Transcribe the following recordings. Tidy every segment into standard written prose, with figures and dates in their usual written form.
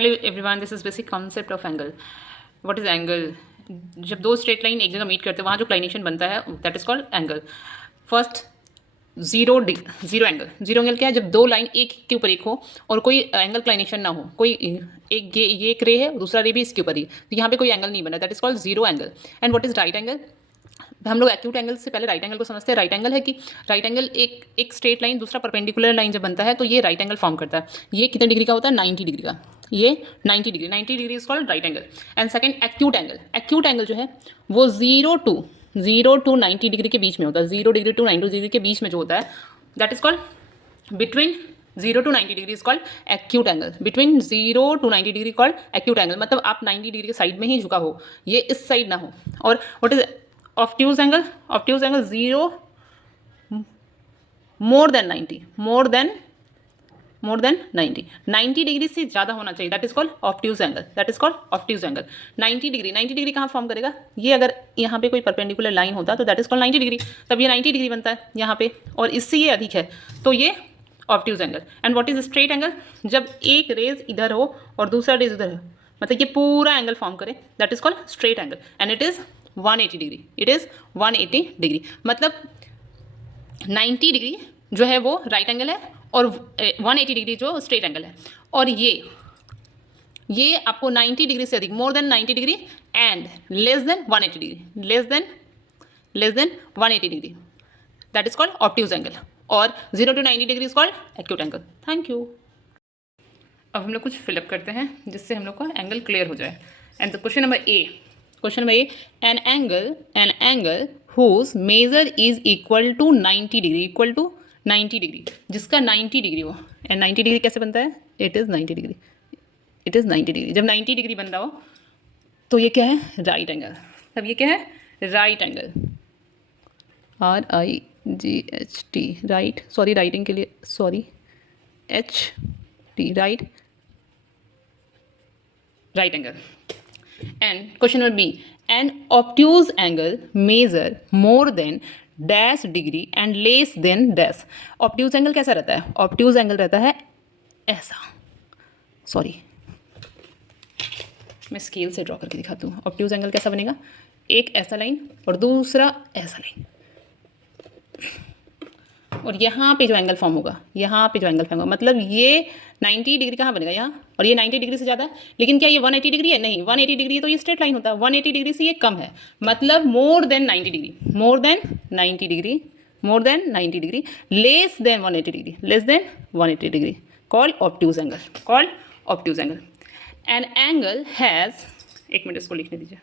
Hello everyone, this is basic concept of angle. What is angle? जब दो straight line एक जगह meet करते हैं वहाँ जो क्लाइनेशन बनता है that is called angle. First zero angle. Zero angle क्या है? जब दो लाइन एक के ऊपर एक हो और कोई एंगल क्लाइनेशन ना हो, कोई एक ये एक रे है दूसरा रे भी इसके ऊपर ही, तो यहाँ पे कोई एंगल नहीं बना, that is called zero angle. And what is right angle? हम लोग एक्यूट एंगल से पहले राइट एंगल को समझते हैं. राइट एंगल है कि राइट एंगल एक स्ट्रेट लाइन दूसरा परपेंडिकुलर लाइन जब बनता है तो ये राइट एंगल फॉर्म करता है. ये कितने डिग्री का होता है? 90 डिग्री का. ये 90 degree is called right angle. And second acute angle. Acute angle जो है वो 0 टू 90 डिग्री के बीच में होता है. 0 डिग्री टू 90 डिग्री के बीच में जो होता है that is called between 0 to 90 degree is called acute angle. Between 0 to 90 degree called acute angle. मतलब आप 90 डिग्री के साइड में ही झुका हो, ये इस साइड ना हो. और what is obtuse angle? Obtuse angle 0 more than 90 degree से ज़्यादा होना चाहिए. That is called obtuse angle. 90 degree कहाँ फॉर्म करेगा? ये अगर यहाँ पे कोई परपेंडिकुलर लाइन होता तो दैट इज कॉल्ड 90 डिग्री. तब ये 90 डिग्री बनता है यहाँ पे, और इससे ये अधिक है तो ये obtuse angle. And what is straight angle? जब एक रेज इधर हो और दूसरा रेज इधर हो, मतलब ये पूरा एंगल फॉर्म करे, that is called straight angle. And it is 180 degree. It is 180 degree. मतलब 90 डिग्री जो है वो राइट एंगल है और 180 डिग्री जो स्ट्रेट एंगल है. और ये आपको 90 डिग्री से अधिक, more than 90 degree and less then 180 degree, less than 180 degree, that is called obtuse angle. और 0 to 90 degree is called acute angle. Thank you. अब हम लोग कुछ फिलअप करते हैं जिससे हम लोग का एंगल क्लियर हो जाए. And question number A, an angle whose measure is equal to 90 degree, जिसका 90 डिग्री हो. एंड 90 डिग्री कैसे बनता है? It is 90 degree. जब 90 डिग्री बन रहा हो तो ये क्या है? Right angle. तब ये क्या है? Right angle. RIGHT right. Sorry writing के लिए sorry. HT right angle. And question number B, an obtuse angle measure more than dash degree and less than dash. Obtuse angle कैसा रहता है? ऑब्ट्यूज एंगल रहता है ऐसा. सॉरी मैं scale से ड्रॉ करके दिखाती हूँ. ऑब्ट्यूज एंगल कैसा बनेगा? एक ऐसा लाइन और दूसरा ऐसा लाइन, और यहाँ पे जो एंगल फॉर्म होगा, मतलब ये 90 डिग्री कहाँ बनेगा? यहाँ. और ये 90 डिग्री से ज़्यादा, लेकिन क्या ये 180 डिग्री है? नहीं, 180 डिग्री तो ये स्ट्रेट लाइन होता है. 180 डिग्री से ये कम है, मतलब more than 90 degree, less than 180 degree, called obtuse angle. An angle has, एक मिनट इसको लिखने दीजिए,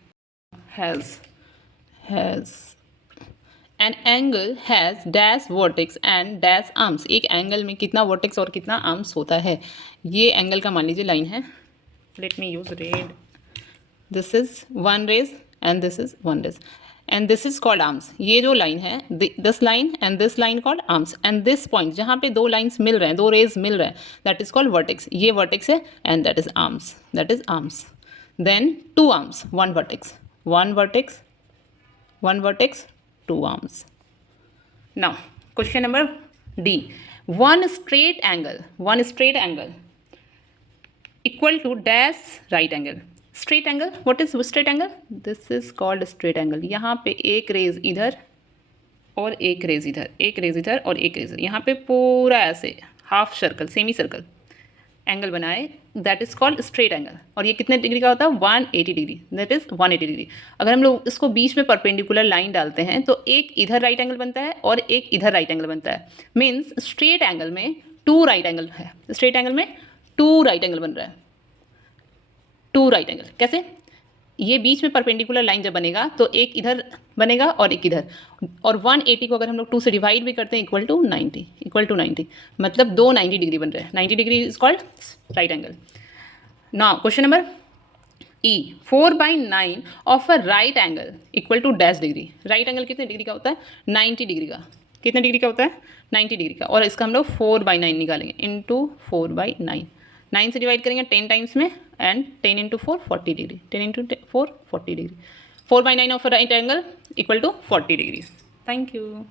an angle has dash vertex and dash arms. एक एंगल में कितना वर्टेक्स और कितना आर्म्स होता है? ये एंगल का मान लीजिए लाइन है. Let me use red. This is one rays and this is one rays and this is called arms. ये जो लाइन है, this line and this line called arms. And this point जहाँ पे दो लाइन्स मिल रहे हैं, दो रेज मिल रहे हैं, दैट इज कॉल्ड वर्टेक्स. ये वर्टेक्स है and that is arms. Then two arms, one vertex, two arms. Now question number D, one straight angle equal to dash right angle. Straight angle, what is straight angle? This is called straight angle. यहाँ पे एक raise इधर और एक raise इधर और एक raise, यहाँ पे पूरा ऐसे half circle, semi circle angle बनाए, that is called straight angle. और ये कितने डिग्री का होता है? 180 डिग्री. That is 180 degree. अगर हम लोग इसको बीच में परपेंडिकुलर लाइन डालते हैं तो एक इधर राइट एंगल बनता है और एक इधर राइट एंगल बनता है. मीन्स स्ट्रेट एंगल में टू राइट एंगल है. बन रहा है. टू राइट एंगल कैसे? ये बीच में परपेंडिकुलर लाइन जब बनेगा तो एक इधर बनेगा और एक इधर, और 180 को अगर हम लोग 2 से डिवाइड भी करते हैं इक्वल टू 90, मतलब दो 90 डिग्री बन रहे हैं. 90 degree is called right angle. Now question number E, 4/9 of a right angle equal to dash degree. Right angle कितने डिग्री का होता है? 90 डिग्री का. कितने डिग्री का होता है? 90 डिग्री का. और इसका हम लोग 4/9 निकालेंगे, इंटू 4/9. 9 से डिवाइड करेंगे 10 टाइम्स में, and 10 into 4 40 degree. 10 into 4 40 degree. 4/9 of right angle equal to 40 degree. Thank you.